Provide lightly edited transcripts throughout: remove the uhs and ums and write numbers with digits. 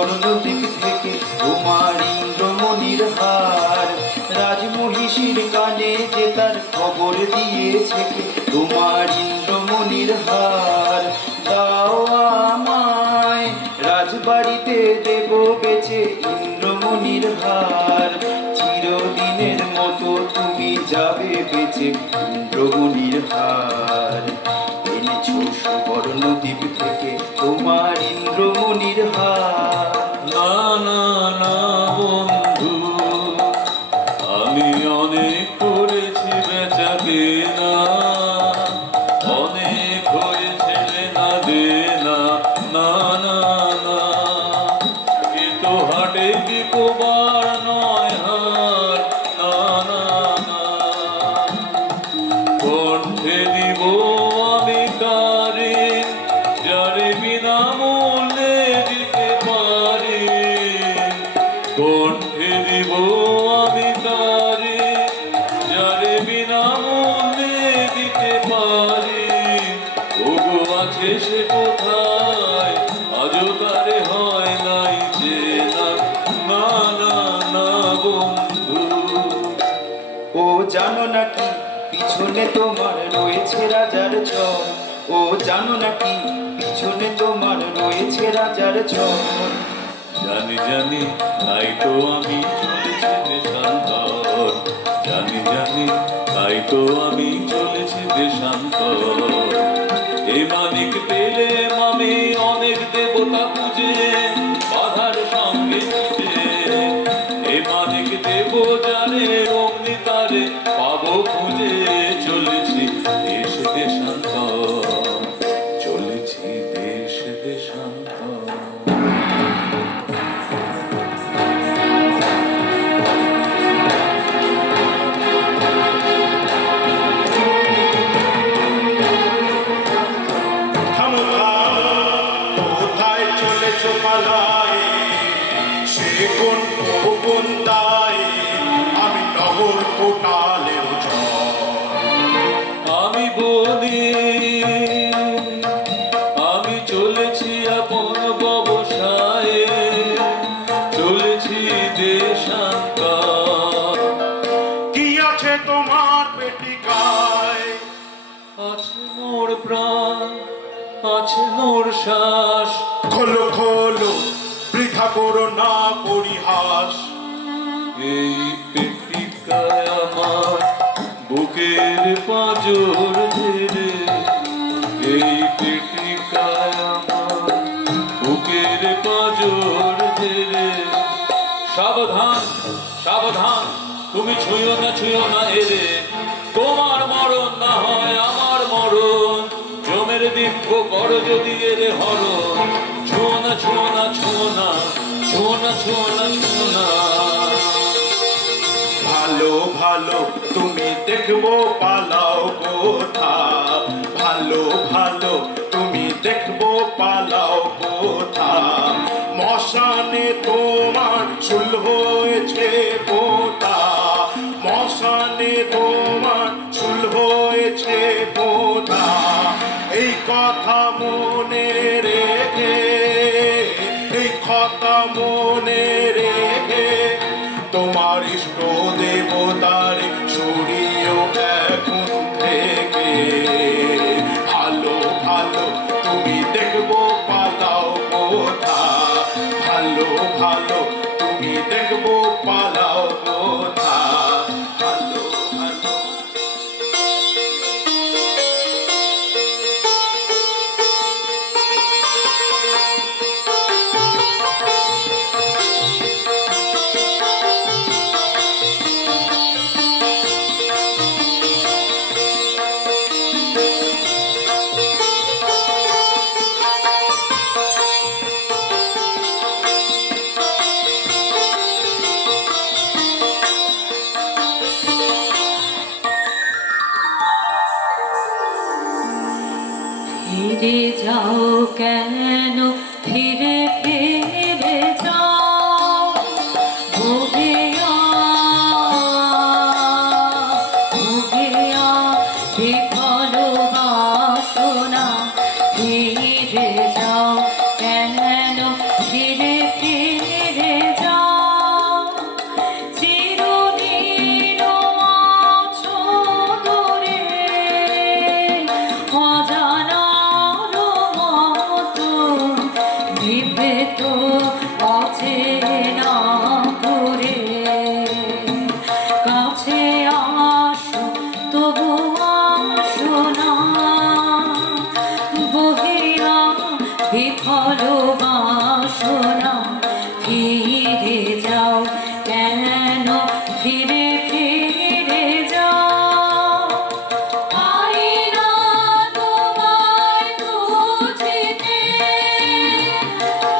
সুবর্ণদ্বীপ থেকে তোমার ইন্দ্রমণির হার, রাজমহিষীর কানে যে তার খবর দিয়েছে কে, তোমার ইন্দ্রমণির হার। দাও আমায় রাজবাড়িতে দেব বেচে ইন্দ্রমণির হার, চিরদিনের মতো তুমি যাবে বেচে ইন্দ্রমণির হার। এনেছো সুবর্ণদ্বীপ থেকে তোমার ইন্দ্রমণির হার। না না না বন্ধু, আমি অনেক করেছি বেচা কেনা, অনেক হয়েছে লেনা দেনা। না না না, এ তো হাটে বিকোবার নয় হার। না না না, কণ্ঠে দিব আমি কারে, যারে বিনামূল্যে দিতে পারি। কণ্ঠে দিব আমি কারে, যারে বিনামূল্যে দিতে পারি। ওগো আছে সে কোথায়, আজও তারে হয় নাই চেনা। না না না বন্ধু। ও জানো নাকি পিছনে তোমার রয়েছে রাজার চর, ও জানো নাকি পিছনে তোমার রয়েছে রাজার চর। জানি জানি, তাই তো আমি চলেছি দেশান্তর। জানি জানি, তাই তো আমি চলেছি দেশান্তর। এই মানিক পেলে আমি অনেক দেবতা খুঁজে বাধার সঙ্গে ছুটে। এই মানিক দেব জানে অগ্নি তারে পাবো খুঁজে। চলেছি দেশ দেশান্তর, চলেছি দেশ দেশান্তর। কোথায় চলেছ পালায়, সে কোন গোপন দায়, আমি নগর কোটালের আমি বলি, আমি চলেছি আপন ব্যবসায়ে, চলেছি দেশান্তর। কি আছে তোমার পেটিকায়? আছে মোর প্রাণ, আছে মোর শ্বাস। খোলো খোলো, বৃথা করো না পরিহাস। এই পেটিকায় আমার বুকের পাঁজর ধরে, এই পেটিকায় আমার বুকের পাঁজর ধরে। সাবধান সাবধান, তুমি ছুঁয়ো না এরে, তোমার মরণ না হয় আমার মরণ। জমের দিব্য কর যদি এরে হরণ। ছুঁয়ো না ছুঁয়ো না ছুঁয়ো না ছুঁয়ো না ছুঁয়ো না ছুঁয়ো না। ভালো ভালো তুমি দেখবো পালাও কোথা, ভালো ভালো তুমি দেখবো পালাও কোথা। মশানে তোমার চুল হয়েছে পোতা, মশানে তোমার চুল হয়েছে পোতা। এই কথা মনে রেখে, এই কথা মনে রেখে, তোমার ইষ্ট দেবতার সরিয়েও এখন থেকে। ভালো ভালো তুমি দেখবো পালাও কোথা, ভালো ভালো তুমি দেখবো পালাও কোথা। ভালো ভালো ফিরে ফিরে যাও পারি না তোমায় বুঝিতে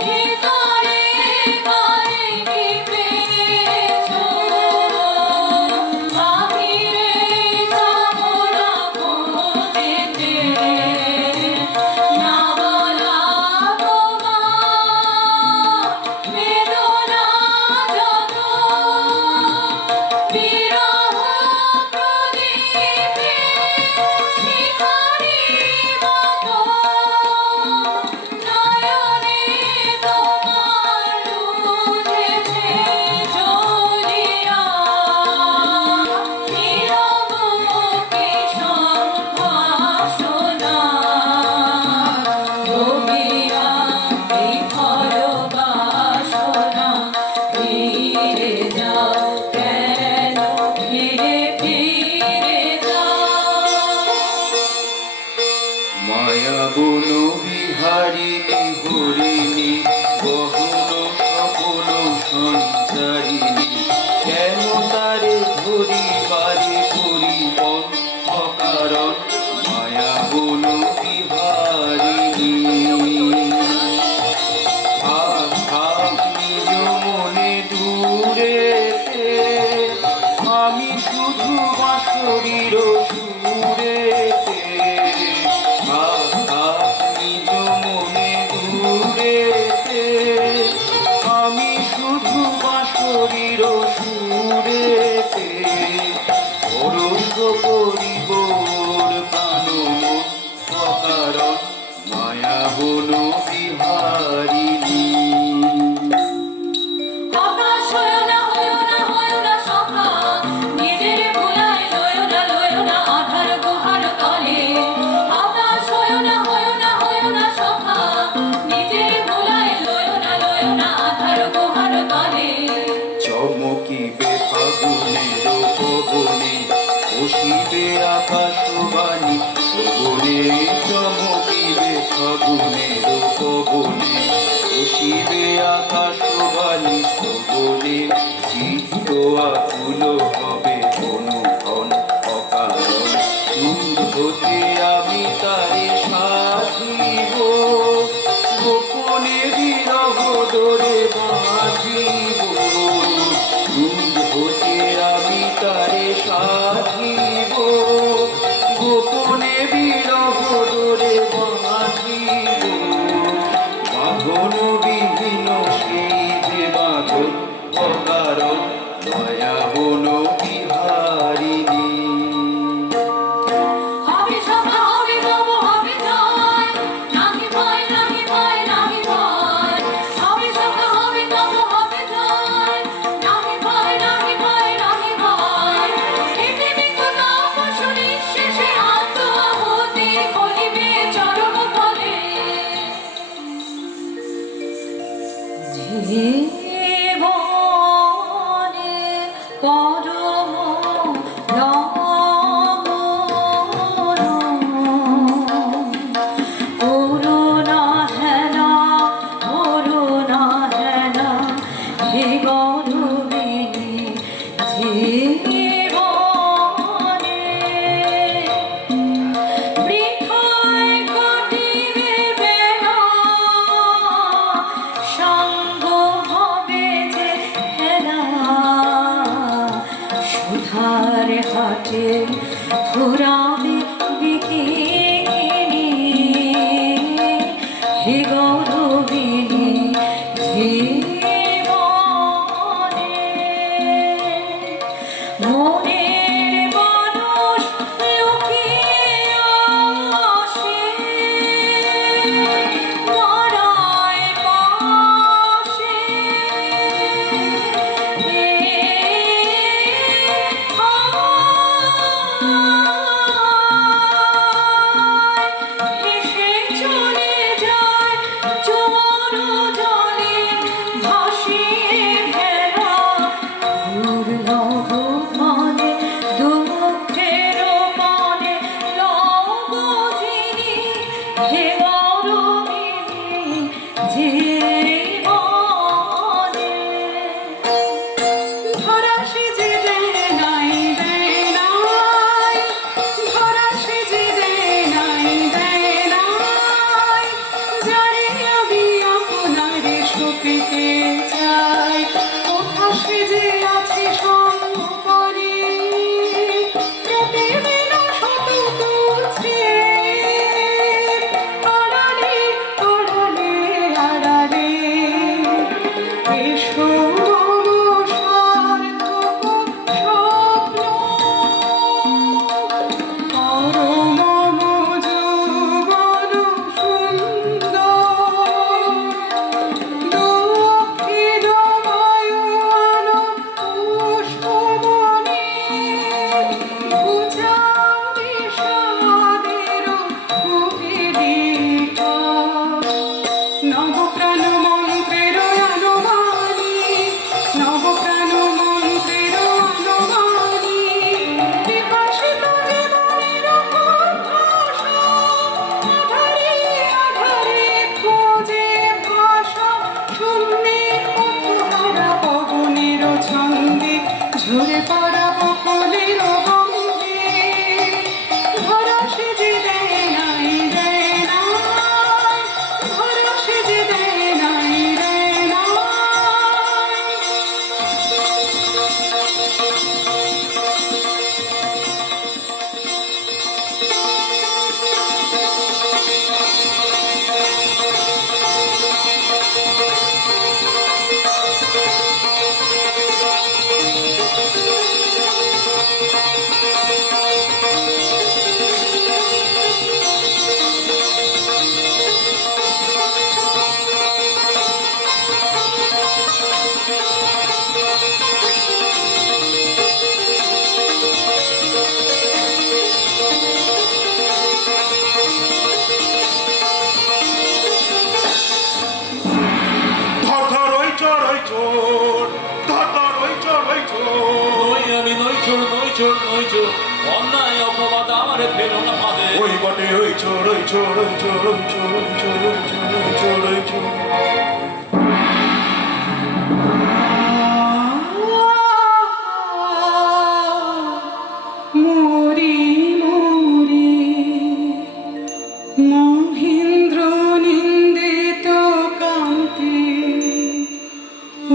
ভিতরে গায়ে কি পেয়েছো বাহিরে যাবো না বুঝিতে না বলা তোমার বেদনা যত বিরহ প্রদীপে শিখারি মতো নয়নে তোমার উঠেছে জ্বলিয়া নীরবকে সম্ভাষণা ডুবিয়া এই ভালোবাসনা ফিরে যাও কেন ফিরে ফিরে যাও মায়া বন বিহারিণী হরিণী গহন সপন সঞ্চারিণী কেন তারে ধরিবারে পরিপন অকারণ মায়া বন বিহারিণী থাক থাক নিজ মনে দূরেতে আমি শুধু বাঁশরীর সুরেতে থাক থাক নিজ মনে দূরেতে আমি শুধু বাঁশরীর সুরেতে পরশ করিব ওর প্রাণ মন অকারণ মায়া বন বিহারিণী হতাশ হয়ো না সখা নিজের ভুলায় লয়ো না আধার গুহার তলে হতাশ হয়ো না সখা নিজের ভুলায় লয়ো না আধার গুহার তলে চমকিবে ফাগুনের পবনে বসিবে আকাশবাণী পবনে চমকিবে ফাগুনের পবনে বসিবে আকাশবাণী পবনে চিত্ত আকুল হবে অনুক্ষণ অকারণ দূর হতে আমি তারে সাধিব গোপনে বিরহ ডোরে বাঁধিব দূর হতে আমি তারে সাধিব গোপনে বিরহ ডোরে বাঁধিব বাঁধন বিহীন সেই যে বাঁধন অকারণ দয়া বন বিহারিণী হবে সখা হবে গো হবে জয় নাহি ভয় নাহি ভয় নাহি ভয় হবে সখা হবে গো হবে জয় নাহি ভয় নাহি ভয় নাহি ভয় এতে বিকট শুনি শেষে আত্মাহুতি করিবে চরম ফলে জীবনে পরম করুণা হেনা হে গরুবিনী জীবনে বৃথায় কাটিবে বেলা সঙ্গ হবে যে খেলা সুধার হাটে ফুরাবে বিকিনি হে গৌরবিনী জীবনে মনের মানুষ লুকিয়ে আসে মরায় পাশে ভেসে চলে যায় জোয়ার জলে ভাসিয়ে ভেলা পূর্ণ ভুবনে দুঃখের মনে লবজিনী হে গৌরবিনী জীবনে ধরাশি ঝরে পড়া বকুলের গন্ধে ধরা সেজে দেয় নাই দেয় নাই, ধরা সেজে দেয় নাই দেয় নাই। ধর ধর ওই চোর ওই চোর, ধর ধর ওই চোর ওই চোর। নই আমি নই চোর নই চোর নই চোর, অন্যায় অপবাদ আমারে ফেলো না পাবে। ওই বটে ওই চোর ওই চোর ওই চোর ওই চোর ওই চোর ওই চোর ওই চোর ওই চোর। মোরে মোরে মহেন্দ্র নিন্দিত কান্তে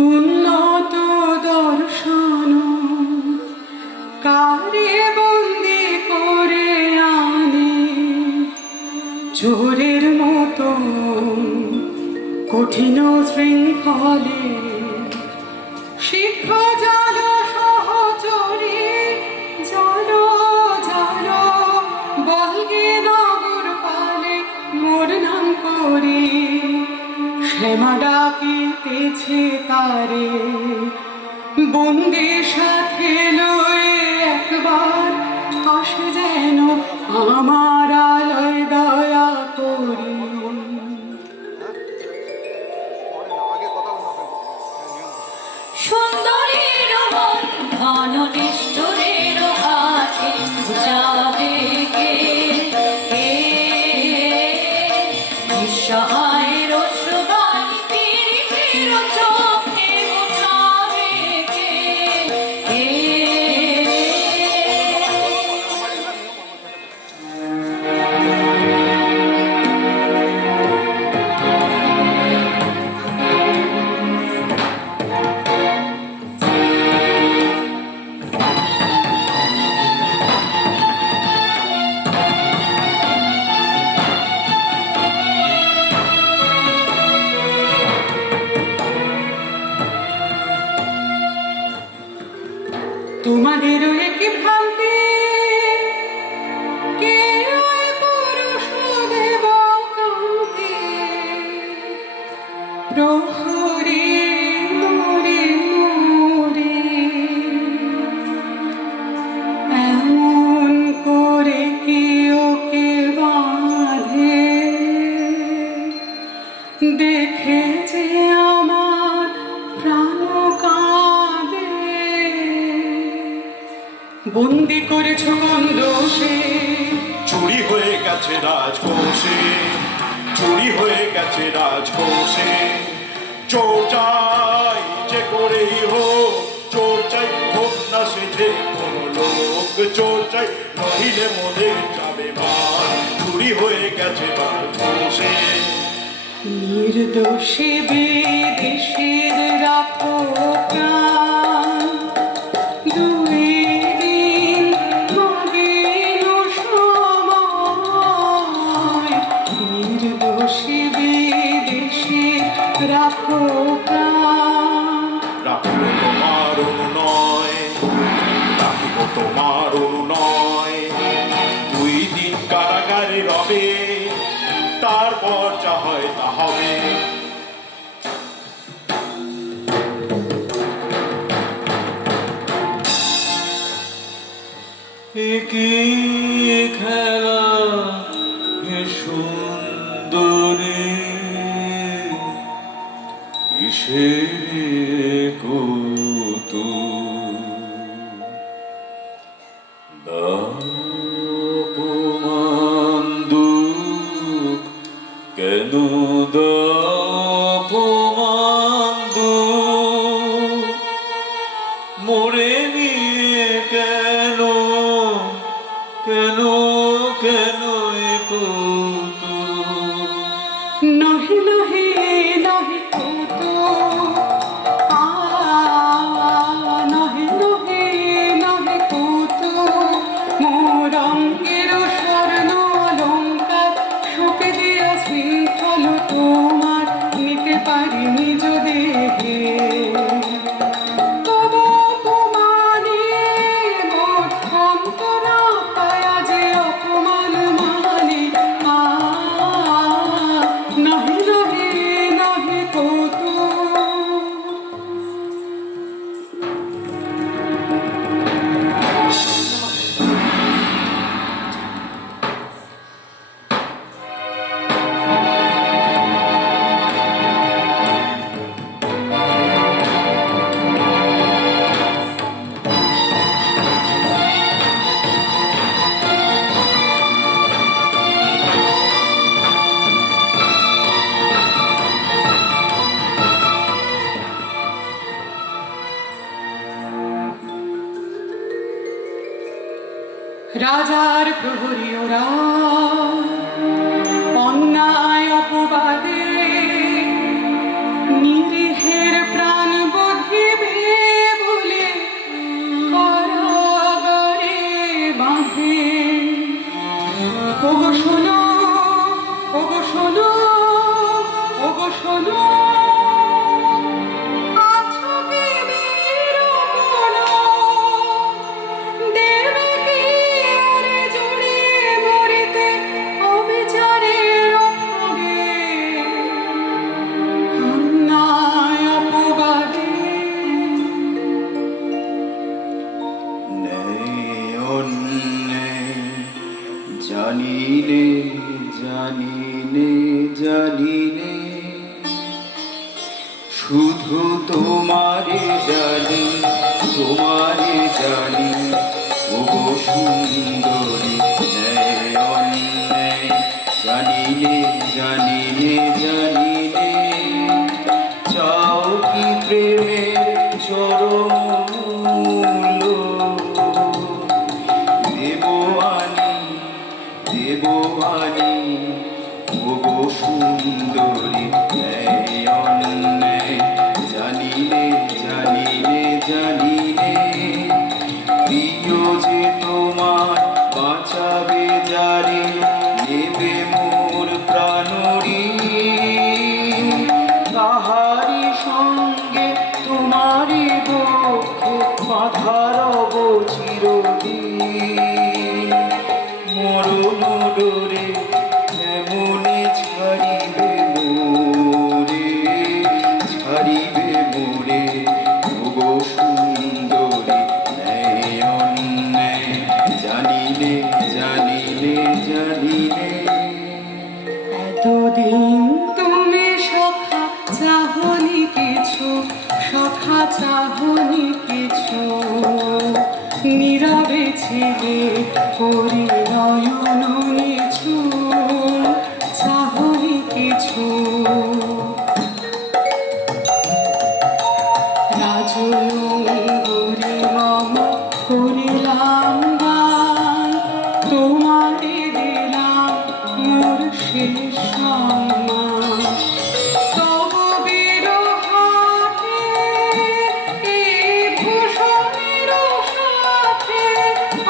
উন্নত দর্শন কারে বন্দি করে আনে চোরের মতো কঠিন শৃঙ্খলে শিক্ষ জাল সহচরে জাল জাল বলগে নগর পালে মোর নাম করে শ্যামা ডাকিতেছে তারে বন্দি সাথে লয়ে একবার আসে যেন আমার আলয় দয়া করে। সুন্দরীর মন ঘন নিষ্ঠুরের ঘাটে যাবে কে নিঃসহায়ের অশ্রুবাণী পীড়িতের চোখে মুছাবে কে। তোমাদেরও একই ভ্রান্তি কেউ পুরুষ দেব কান্তি প্রহরে মোরে মোরে এমন করে কেউ কে বাঁধে দেখে যে আমার প্রাণ কাঁদে। বন্দি করেছ কোন দোষে চুরি হয়ে গেছে রাজকোষে, চুরি হয়ে গেছে রাজকোষে। চোর চাই যে করেই হোক, চোর চাই হোক না সে যে কোনো লোক, চোর চাই নহিলে মনে যাবে মান। চুরি হয়ে গেছে রাজকোষে। নির্দোষে বিদেশের রাখো প্রাণ দুই দিন নবীন সময়। নির্দোষে বিদেশের রাখো প্রাণ রাখিব তোমার অনুনয়, রাখিব তোমার অনুনয়। 2 দিন কারাগারে রবে, তারপর যা হয় তা হবে। একই খেলা হে সুন্দরী, কিসের কৌতুক দাপমান দুঃখ, কেন দাপমান দুঃখ মোরে নিয়ে কেন কেন এ কৌতুক? নাহি নাহি নাহি কৌতুক, নাহি নাহি নাহি কৌতুক, মোর অঙ্গের স্বর্ণ অলঙ্কার শোকে দিয়া শৃঙ্খল তোমার নিতে পারি নিজ দেহে। তবু অপমানে মোর অন্তরা পায়া যে অপমান মানে, নাহি নাহি নাহি কৌতুক। রাজার প্রহরী ওরা অন্যায় অপবাদে নিরীহের প্রাণ বধিবে বলে কারাগারে বাঁধে। ওগো শোনো, ওগো শোনো, ওগো শোনো, আছো কি বীর কোনো? দেবে কি ওরে জড়িয়ে মরিতে অবিচারের অভাবে, অন্যায় অপবাদে? নেই অন্যায় জানিলে জানিলে জানিলে, শুধু তোমারে জানি তোমারে জানি, ওগো সুন্দরী। নেই অন্যায় জানিলে জানিলে জানিলে, চাও কি প্রেমের চরম মূল্য? দেবয়ানী দেবয়ানী, ওগো সুন্দরী। এই অন্যায় জানিলে জানিলে জানিলে, প্রিয় যে তোমার বাঁচাবে যারে, নেবে মোর প্রাণঋণ। তাহারি সঙ্গে তোমারি বক্ষে বাঁধারব চিরদিন। মরণ ডোরে এমনে ছাড়িবে মোরে, ছাড়িবে মোরে, ওগো সুন্দরী। নেই অন্যায় জানিলে জানিলে জানিলে। এতদিন তুমি সখা চাহনি কিছু, সখা চাহনি কিছু, নীরবে ছিলে করি নয়ন নিছু, চাহনি কিছু। রাজঙ্গরি মম করিলাম গান, তোমারে দিলাম মোর শেষ সম্মান। তব বিরহাতে এই ভূষণের সাথে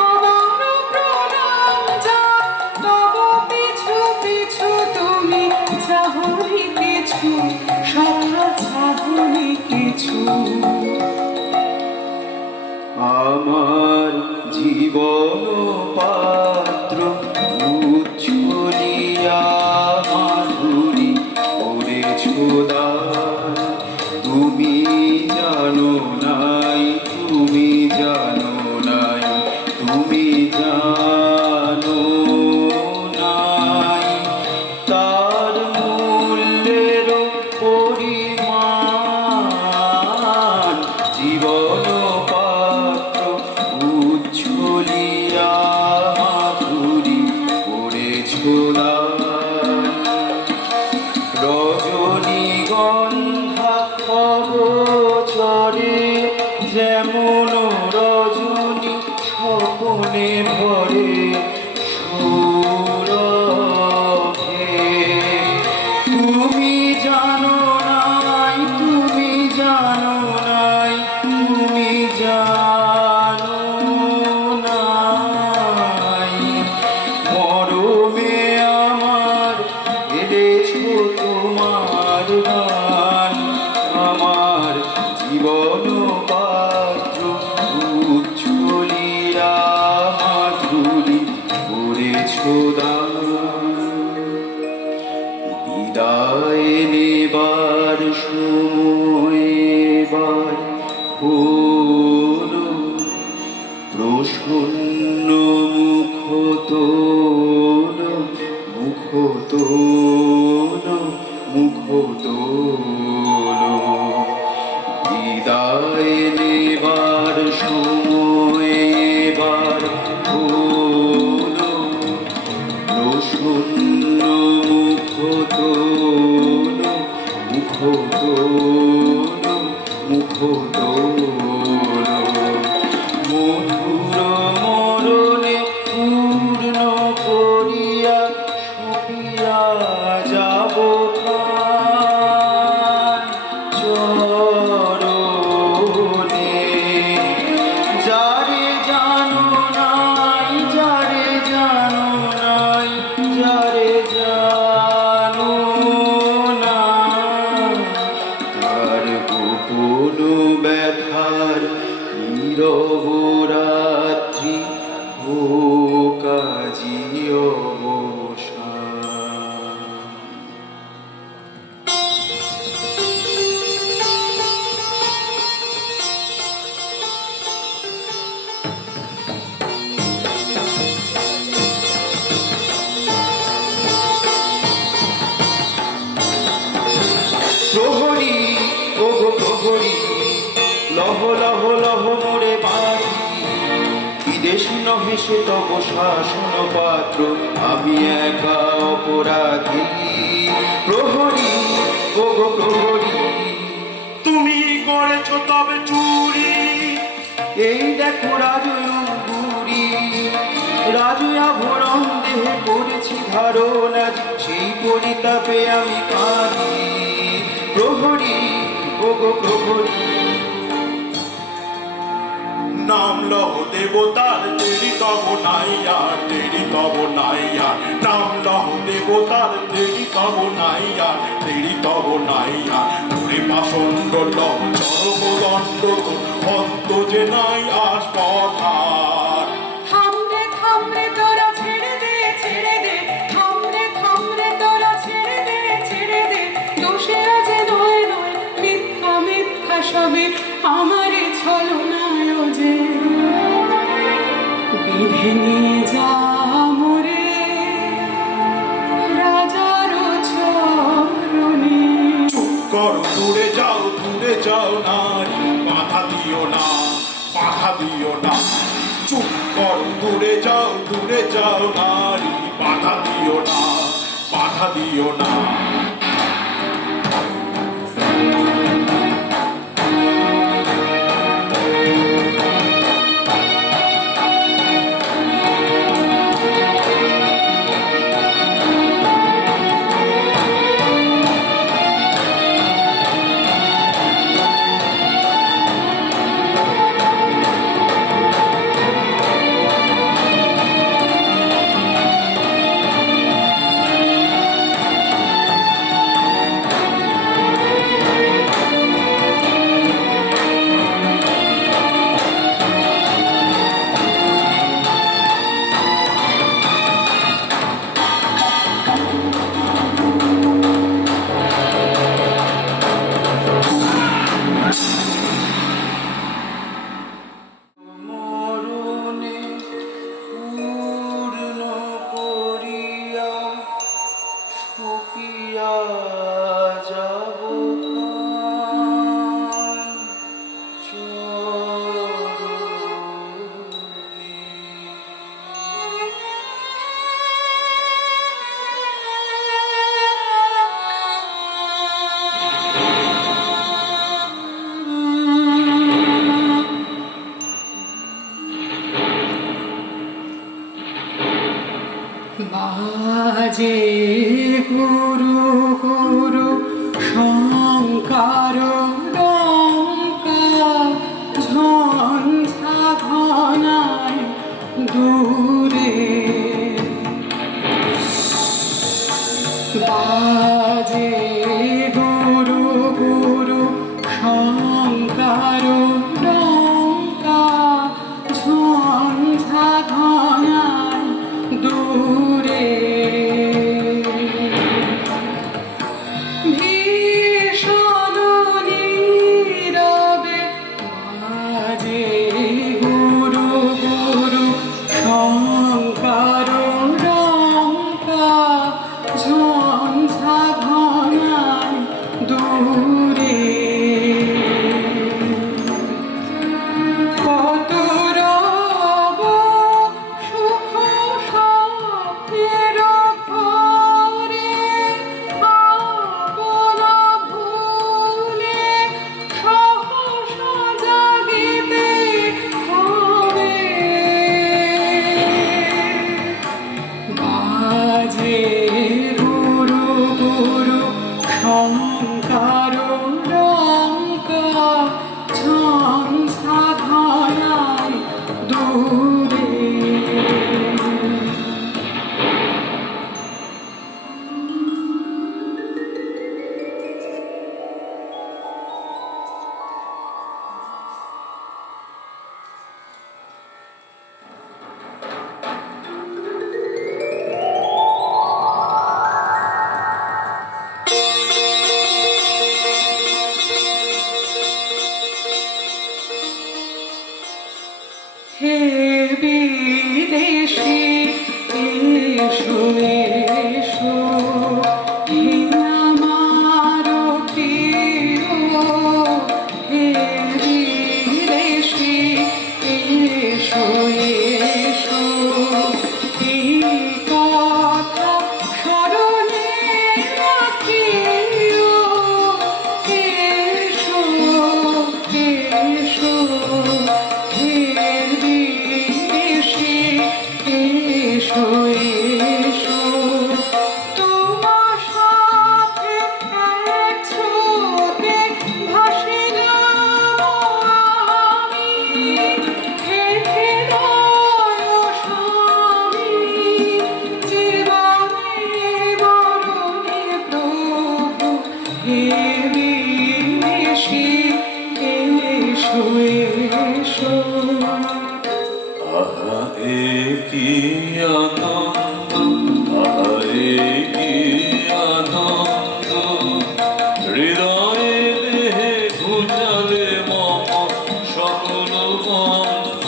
আমার প্রণাম যাক। তব পিছু পিছু তুমি চাহনি কিছু, সখা চাহনি কিছু। আমার জীবন পাত্র উচ্ছলিয়া মাধুরী করেছো দান। তুমি জানো নাই, তুমি জানো নাই, তুমি জানো নাই, তার মূল্যের পরিমাণ। জীবন পাত্র উচ্ছলিয়া মাধুরী করেছো দান। রজনীগন্ধা অগোচরে যেমন রজনী স্বপনে ভরে, দান বিদায় নেবার সময় এবার হলো প্রসন্ন মুখতোল বিদায় নেবার সময় এবার হলো প্রসন্ন মুখতোল মধুর মরণে পূর্ণ করিয়া শুকিয়া যাব চরণে যারে জানো নাই যারে জানো নাই যারে জানো না তার গোপন ব্যথার নীরব রাত্রি ও কাজী অবসান প্রহরী ওগো প্রহরী লহ লহ লহ মোরে বাড়ি বিদেশি নহে সে তব শাসন পাত্র আমি একা অপরাধী প্রহরী ওগো প্রহরী তুমি করেছ তবে চুরি এই দেখো রাজুরি রাজু আভরণ দেহে করেছি ধারণ আজ সেই পরিতাপে আমি কাঁদি প্রহরী ওগো প্রহরী নাম লহ দেবতার তেরি তব নাই আর তেরি তব নাই আর নাম লহ দেবতার তেরি তব নাই আর তেরি তব নাই আর ওরে পাষণ্ড লহ চরম দণ্ড অন্ত যে নাই আসপথার থামরে থামরে তোরা ছেড়ে দে থামরে থামরে তোরা ছেড়ে দে দোষে আজ নয় নয় মিথ্যা মিথ্যা সবে আমারে ছলনায় যে বিধে নিয়ে যা মোরে রাজার চরণে চুপ করো দূরে যাও নারী বাধা দিও না চুপ করো দূরে যাও নারী বাধা দিও না মরণে পূর্ণ করিয়া শুকিয়া যাব বাজে গুরু গুরু শঙ্কর ডঙ্কা ঝঞ্ঝা ঘনায় দূরে বাজে গুরু গুরু শঙ্কর ডঙ্কা ঝঞ্ঝা ঘনায় দূরে বিদেশি এসো এসো হে আমার প্রিয় হে বিদেশি এসো এসো এই কথা স্মরণে রাখিও এসো এসো হে বিদেশি এসো এসো তোমার সাথে এক স্রোতে ভাসিলাম আমি হেঁটে নয় স্বামী জীবনে মরণে প্রভু হে বিদেশি এসো এসো আহা এ কি আনন্দ, আহা এ কি আনন্দ, হৃদয়ে দেহে ঘুচালে মম সকল বন্ধ।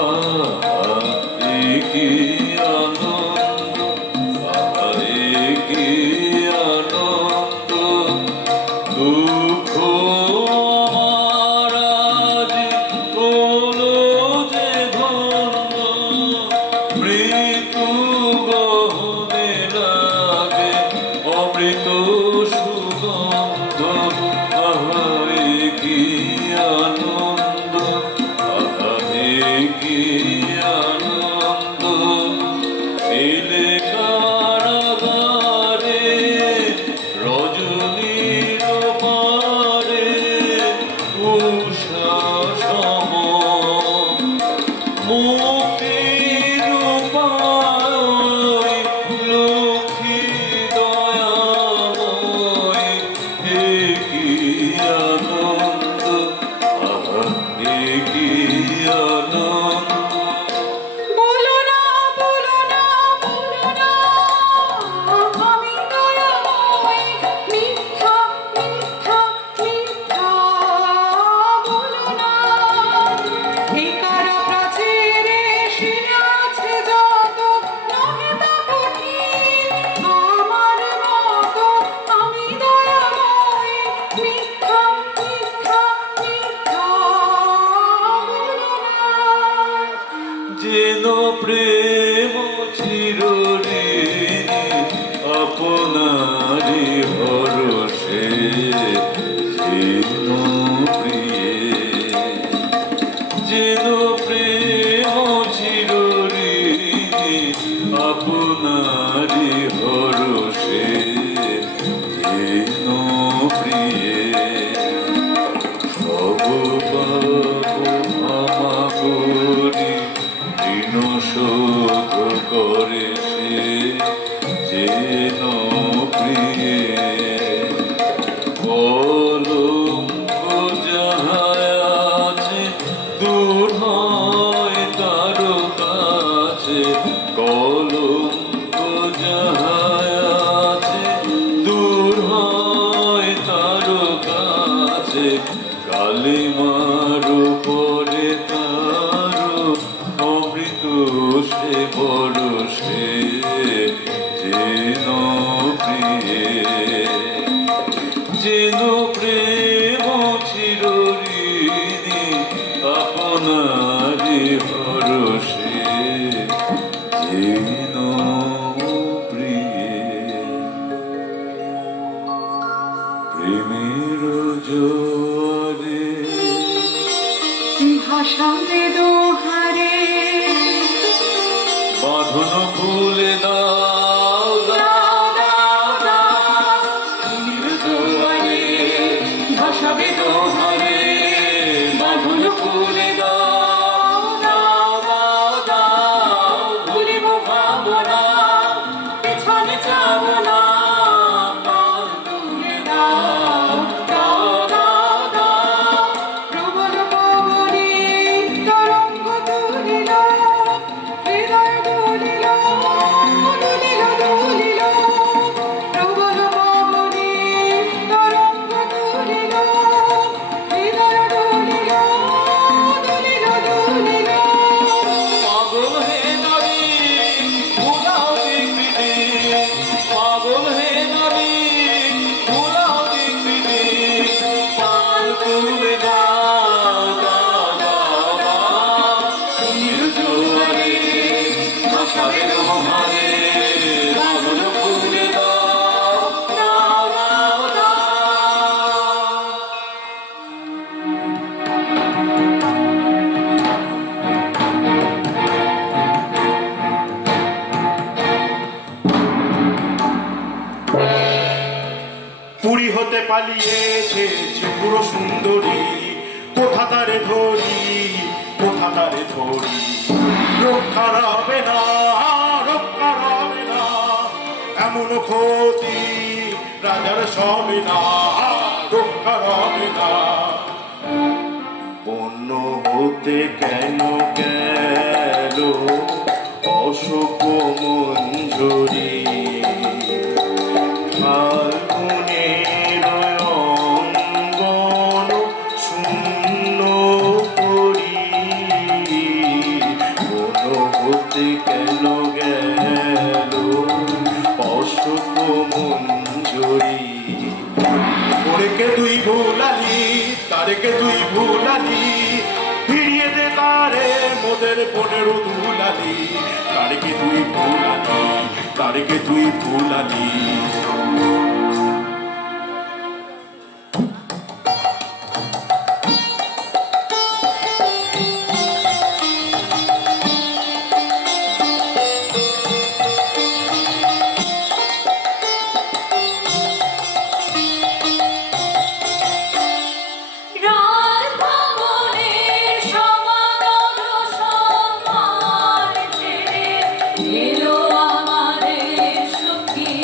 আহা এ কি আনন্দ, আহা এ কি আনন্দ, দুঃখ আমার আজ হলো যে ধন্য, মৃত্যু গহনে লাগে অমৃত সুগন্ধ। আহা এ কি আনন্দ, আহা এ কি আনন্দ, এলে কারাগারে রজনীর পারে উষা সম মুক্তির উপায় লক্ষ্মী দয়াময় হে কি আনন্দ, আহা হে কি আনন্দ। বলো না বলো না বলো না আমি দয়াময় মিথ্যা মিথ্যা মিথ্যা বলো না এই কারা প্রাচীরে শিরা আছে যত নহে তা কঠিন আমার মতো আমি দয়াময় মিথ্যা মিথ্যা মিথ্যা বলো না যেন প্রেম চিরঋণী আপনারি ভরসে যেন প্রিয়ে, যেন প্রেম চিরঋণী আপনারি ভরসে যেন প্রিয়ে। সব পাপ ক্ষমা করি ঋণ শোধ করে সে যেন প্রিয়ে। কলঙ্ক যাহা আছে দূর হয় তার কাছে, কলঙ্ক যাহা আছে দূর হয় তার কাছে, কালিমার পরে তার অমৃত সে বরসে যেন প্রিয়ে, যেন প্রেম চিরঋণী আপনারি ভরসে যেন প্রিয়ে। প্রেমের জোয়ারে ভাষাতে দোহারে বাঁধন খুলে দাও দাও দাও দাও দুয়ারে ভাষাবে দোহারে বাঁধন খুলে দাও দাও দাও জোয়ারে ভাসাবে তোমারে বাবুল ফুলে দাও দাও দাও দাও। পুরী হতে পালিয়েছে যে পুরো সুন্দরী, কোথা তারে ধরি কোথা তারে ধরি, রক্ষা রবে না রক্ষা রবে না, এমন ক্ষতি রাজার সবে না, রক্ষা রবে না। বন্য হতে কেন গেল অশোক মঞ্জরি, ফাল্গুনের অঙ্গন শূন্য করি, বন হতে কেন গেল অশোক মঞ্জরি। ওরেকে তুই ভুলালি তারেকে তুই ভুলালি, ফিরিয়ে দে তারে মোদের বনের ধুলালি, তারেকে তুই ভুলালি তারেকে তুই ভুলালি। রাজভবনের সমাদর সম্মান ছেড়ে এলো আমাদের সখী।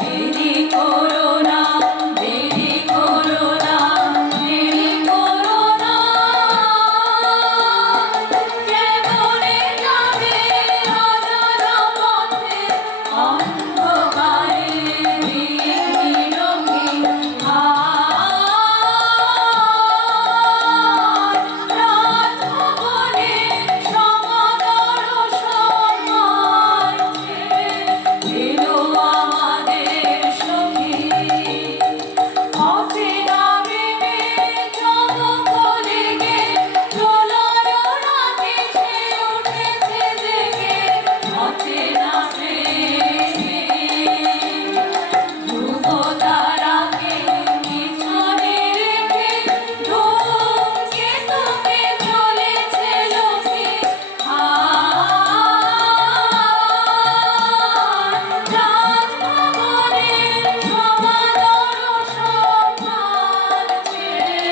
দেরি করো না, দেরি করো না, দেরি করো না। কেমনে যাবে অজানা পথে অন্ধকারে নিরোগী রাজভবনের সমাদর সম্মান ছেড়ে এলো আমাদের সখী। অচেনা প্রেমে জগৎ লেগে প্রলয় রাতে সে উঠেছে জেগে। অচেনা প্রেমে ধ্রুবতারাকে পিছনে রেখে ধূমকেতুকে চলেছে লোকে। রাজভবনের সমাদর সম্মান ছেড়ে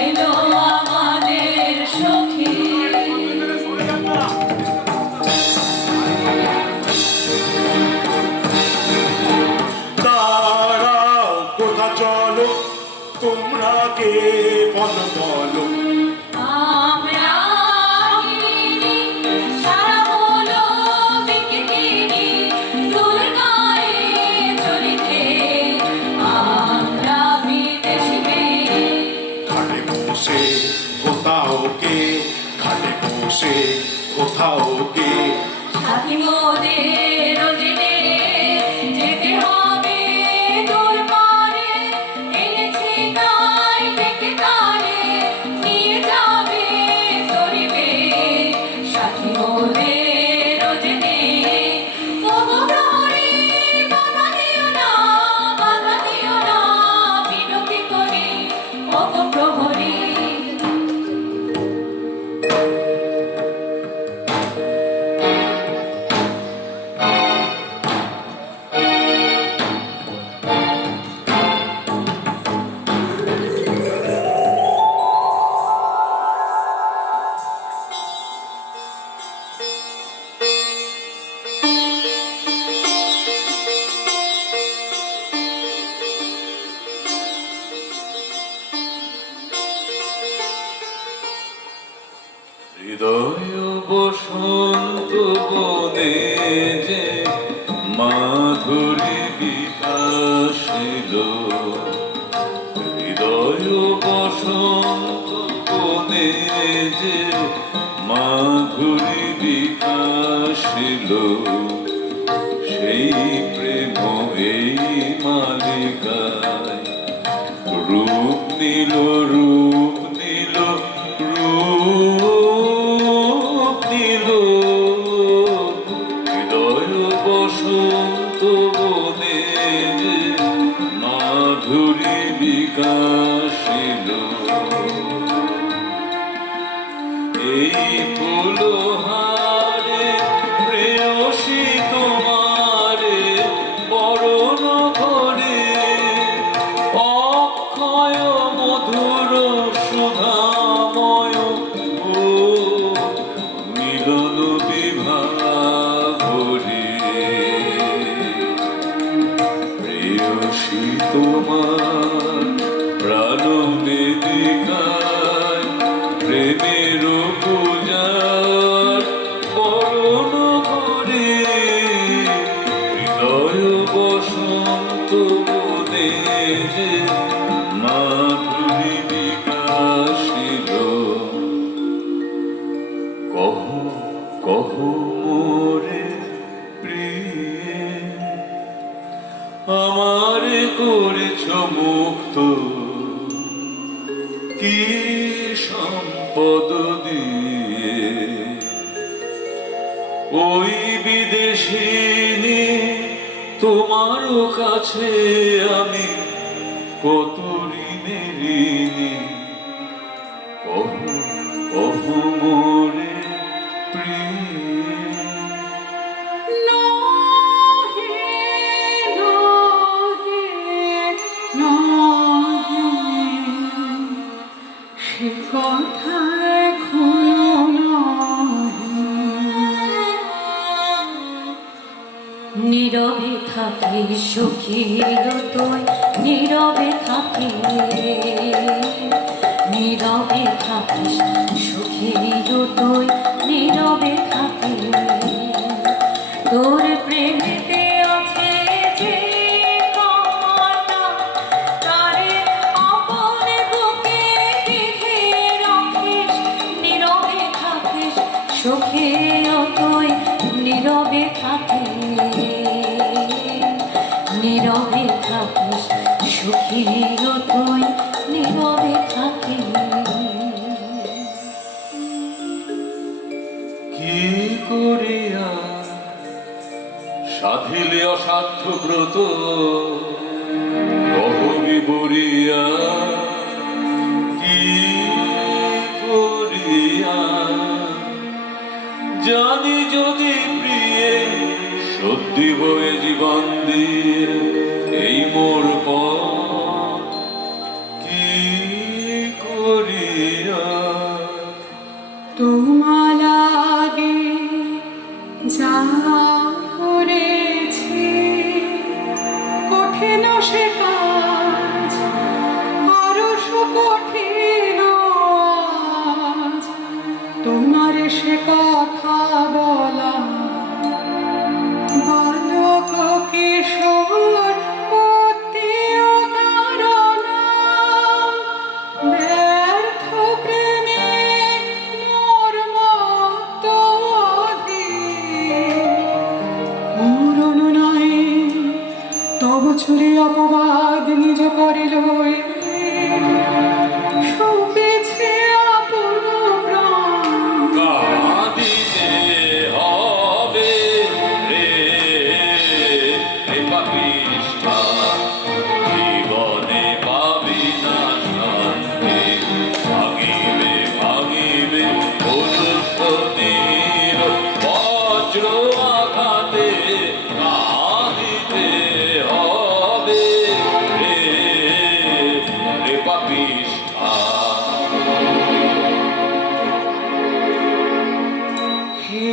এলো আমাদের সখী। দাঁড়াও কোথা চলো তোমরা কে বলো বলো, আমরা গিরিনি সারা হলো বিকিনি দুর্গায় চলিতে আমরা বিদেশি মেয়ে। ঘাটে বসে কোথাও কে ঘাটে বসে কোথাও কে, সাথী মোদের জেনে যেতে হবে দূর পারে। এনেছি তাই দেখে তারে নিয়ে যাবে তরিবে। সাথী মোদের জেনে ওগো প্রহরী বাধা দিও না, বাধা দিও না, বিনতি করি ওগো প্রহরী। হৃদয় বসন্ত বনে যে মাধুরী বিকাশ এলো, হৃদয় বসন্ত বনে যে মাধুরী বিকাশ এলো, সেই প্রেম এই মালিকায় রূপ নিল রূপ নিল রূপ এই ফুলহারে প্রেয়সী তোমারে বরণ করে অক্ষয় মধুর সুধাময় ও মিলন বিভাবরে প্রেয়সী তোমার প্রাণ বেদিকায় প্রেমের পূজার বরণ করে হৃদয় বসন্ত বনে যে মাধুরী বিকাশিল কহ কহ মোরে প্রিয়ে আমারে করেছ মুক্ত কি সম্পদ দিয়ে ওই বিদেশিনী তোমার কাছে আমি কত ঋণে ঋণী কহ কহ মোরে প্রিয়ে নহে নহে নহে সে কথা এখনো নহে নীরবে থাকি সখিল তুই নীরবে থাকি নীরবে থাকিস সখিল তুই নীরবে থাকি তোর প্রেমেতে আছে যে কথা তারে আপন বুকে গেঁথে রাখিস নীরবে থাকিস সখিল তুই নীরবে থাকিস নীরবে থাকিস সুখীর তুই নীরবে থাকিস কি করিয়া সাধিলে অসাধ্য ব্রত কহবি বরিয়া কি করিয়া জানি যদি প্রিয়ে সত্যি বয়ে জীবন দিয়ে এই মোর পথ কি করিয়া তোমার লাগে যা করেছি কঠিন সে কাজ আরো কঠিন আজ তোমার সে কথা বলা বালক কিশোর অতি অকারণা ব্যর্থ প্রেমে মোর মত মরণ নয় তব ছুরি অপবাদ নিজ করিল সপেছে আপন প্রাণ কাঁদিতে হবে রে রে পাপিষ্ঠা জীবনে পাবি না শান্তি ভাঙিবে ভাঙিবে অনুষ্ঠতির বজ্র আঘাতে কাঁদিতে হবে রে রে পাপিষ্ঠা হে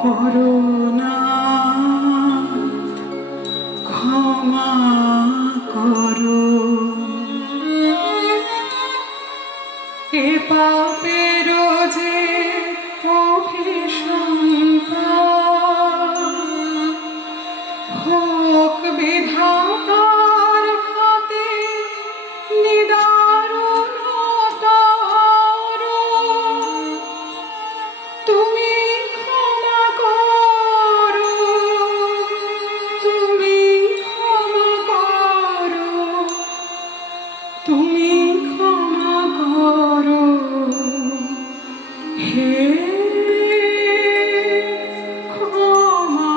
করুণা ক্ষমা করো এ পাপের যে অভিসম্পাদ হোক বিধাতার হাতে নিদারুণ তুমি ক্ষমা করো তুমি ক্ষমা করো তুমি ক্ষমা করো হে ক্ষমা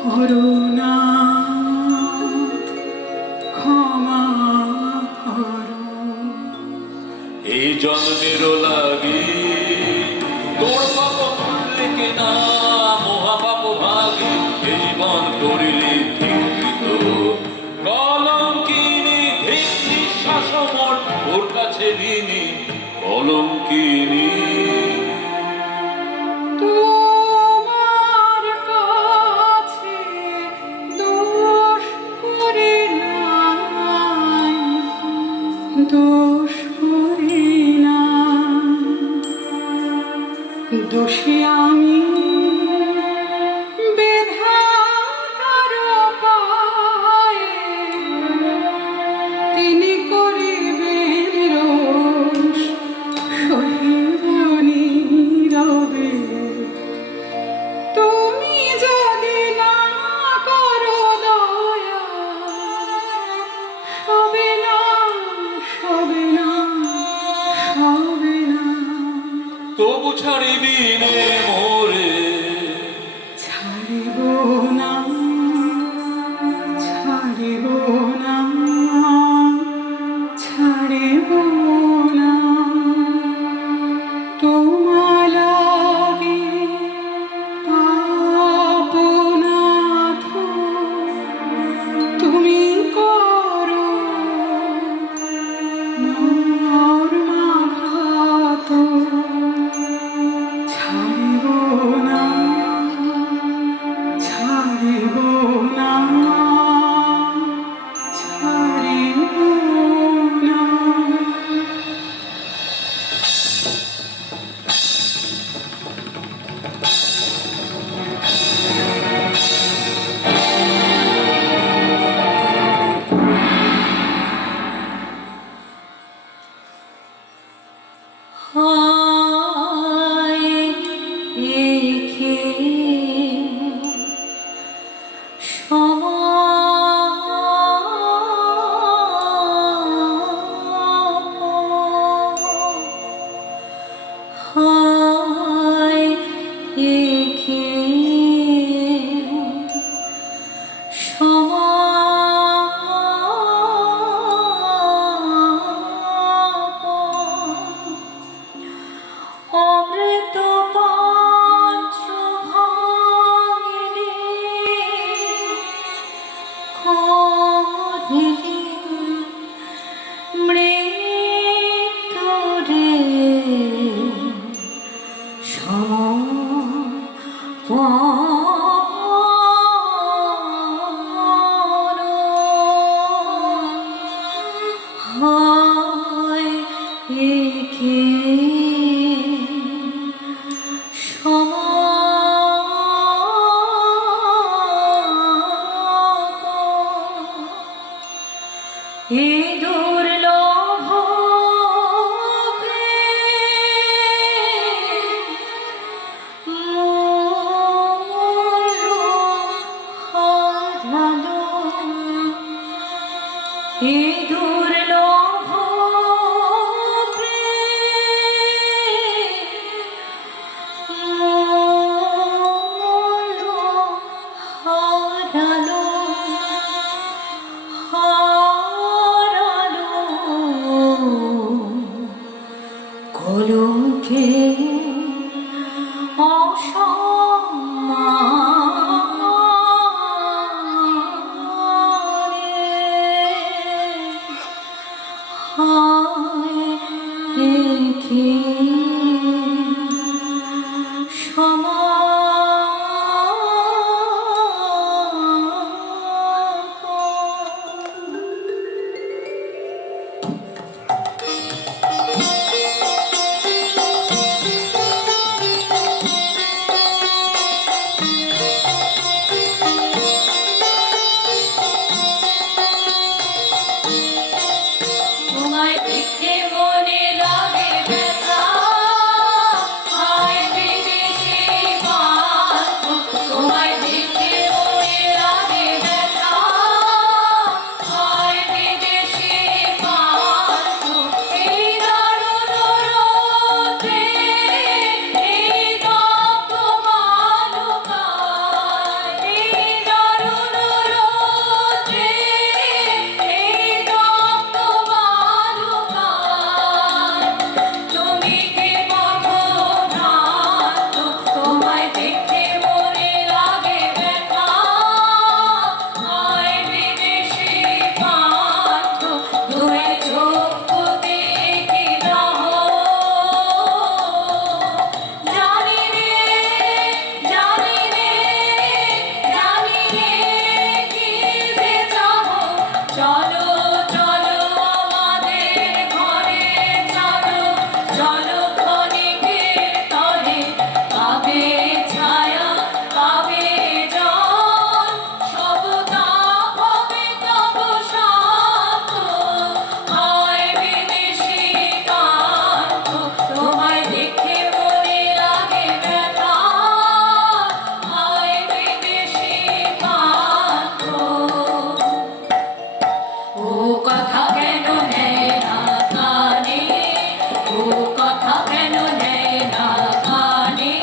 করুণা জন্মেরও লাগি তোর পাপ করলে কেনা মহাপাপ ভাগি এ জীবন করিলি ধিকৃত কলঙ্কিনী ধিক্রি শাসমন ওর কাছে ঋণী কলঙ্কিনী তোমার কাছে দোষ করি নাই, দোষ করি নাই। দোষী আমি বিধাতার পায়ে, তিনি করিবেন রোষ সহিব নীরবে। তুমি যদি না করো দয়া, সবে না, সবে না, সবে না। তবু ছাড়িবি নে মোরে ছাড়িব না, ছাড়িব না, ছাড়িব না। তোমার লাগি পাপনাথ তুমি করো মর্মাঘাত। ছাড়িব না, ছাড়িব না, ছাড়িব না। হায় একে সমাপন, হায় একে সমাপন। অমৃত পাত্র ভাঙিলি করিলি মৃত্যুরে সমপন। হায় একে সমাপন। এ দুর্লভ প্রেম মোর হারালো। এ দুর্লভ প্রেম মোর হারালো, হারালো। কলঙ্কে অসম্মানে চলো চলো আমাদের ঘরে চলো চলো ক্ষণিকের তরে পাবে ছায়া পাবে জল সবটা হবে তব শান্ত হয় বিদেশি কান্ত তোমায় দেখে মনে লাগে ব্যথা হয় বিদেশি কান্ত ও কথা কেন নেয় না কানে ও কথা কেন নেয় না কানে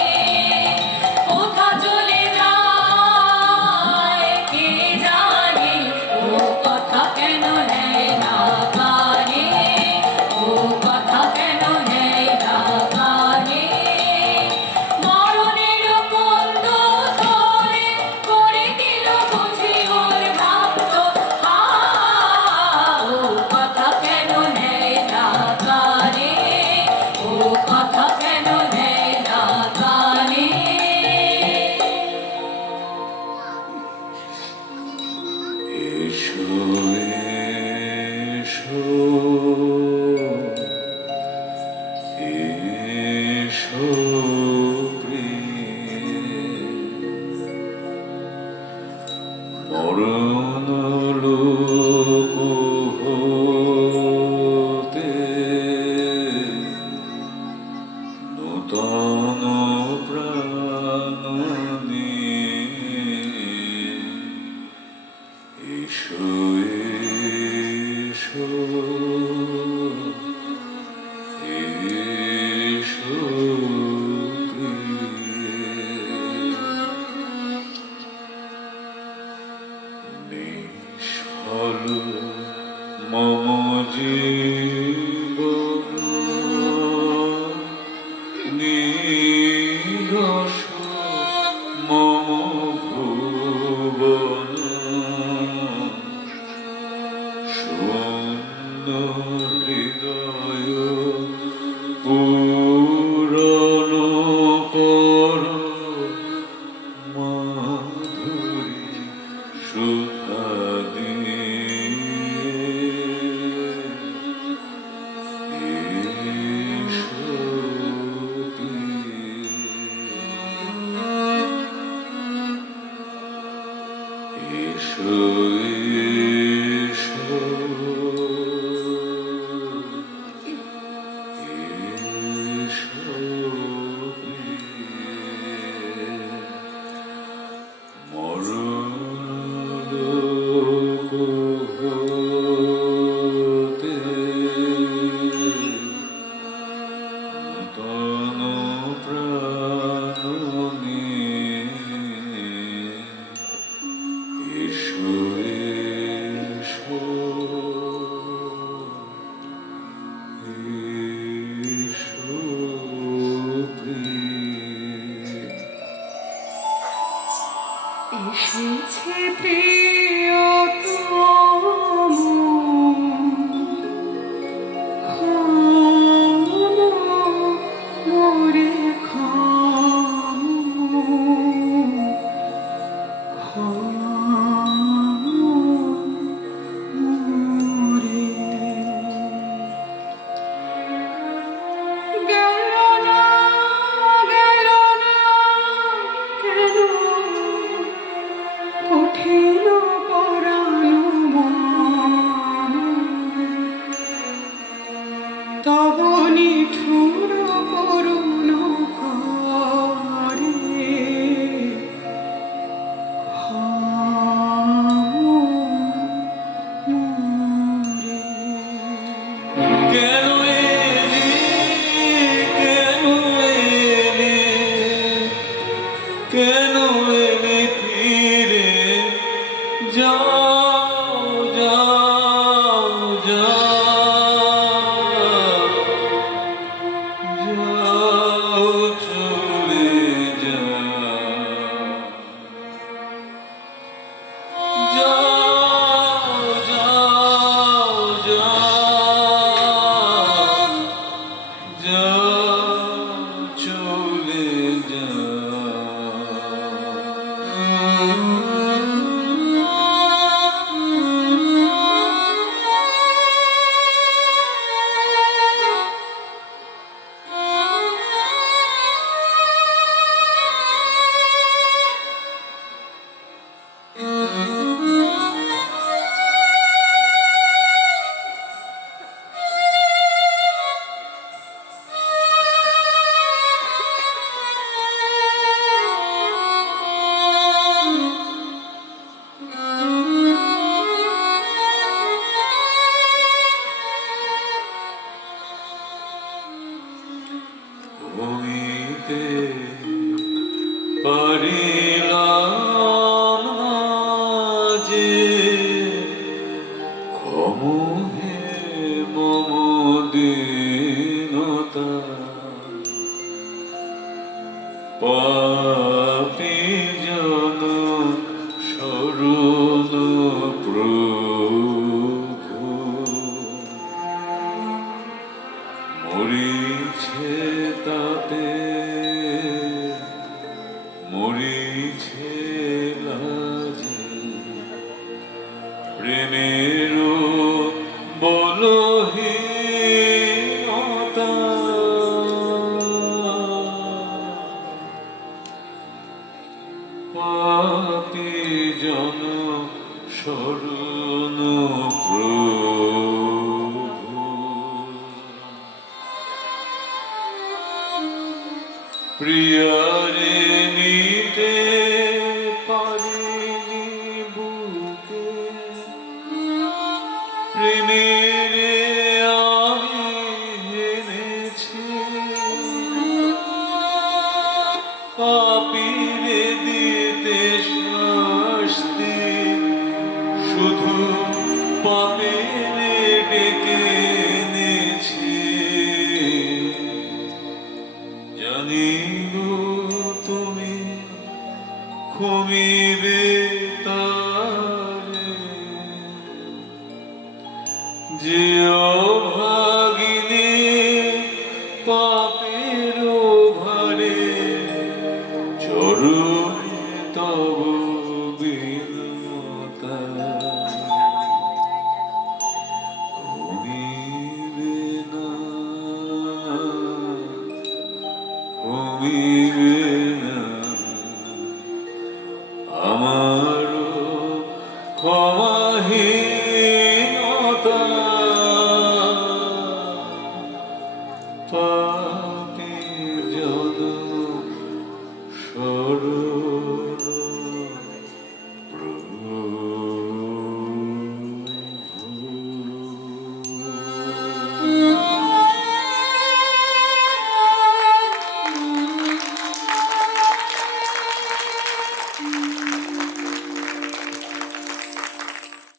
কোথা চলে যায় কে জানে ও কথা কেন নেয় না কানে ও কথা কেন নেয় না কানে মরণের বন্ধ ধরে করে দিল বুঝি ওর ভক্ত ও কথা কেন নেয় না কানে ও কথা কেন নেয় না কানে এসো এসো এসো মরণ লোক হতে নূতন প্রাণ নিয়ে এসো এসো এসো নিষ্ফল মম জীবন নিরস মম ভুবন শূন্য হৃদয় পূরণ কর মাধুরী সুধা দিয়ে এসো এসো এসো এসো মরণ লোক হতে নূতন প্রাণ নিয়ে এসো এসো এসো প্রিয়। এসেছে প্রিয়তম মোরে খাম মোহে মম দীনতা পাপী জন শরণ প্রভু মরিছে তাতে মরিছে লাজে প্রেমের বলহীনতা পাপী জন শরণ প্রভু প্রিয়ারে নিতে পারিনি বুকে প্রেমেরে আমি এনেছি পাপীরে দিতে শাস্তি শুধু পাপীরে ডেকে এনেছি জানি গো তুমি ক্ষমিবে তারে যে অভাব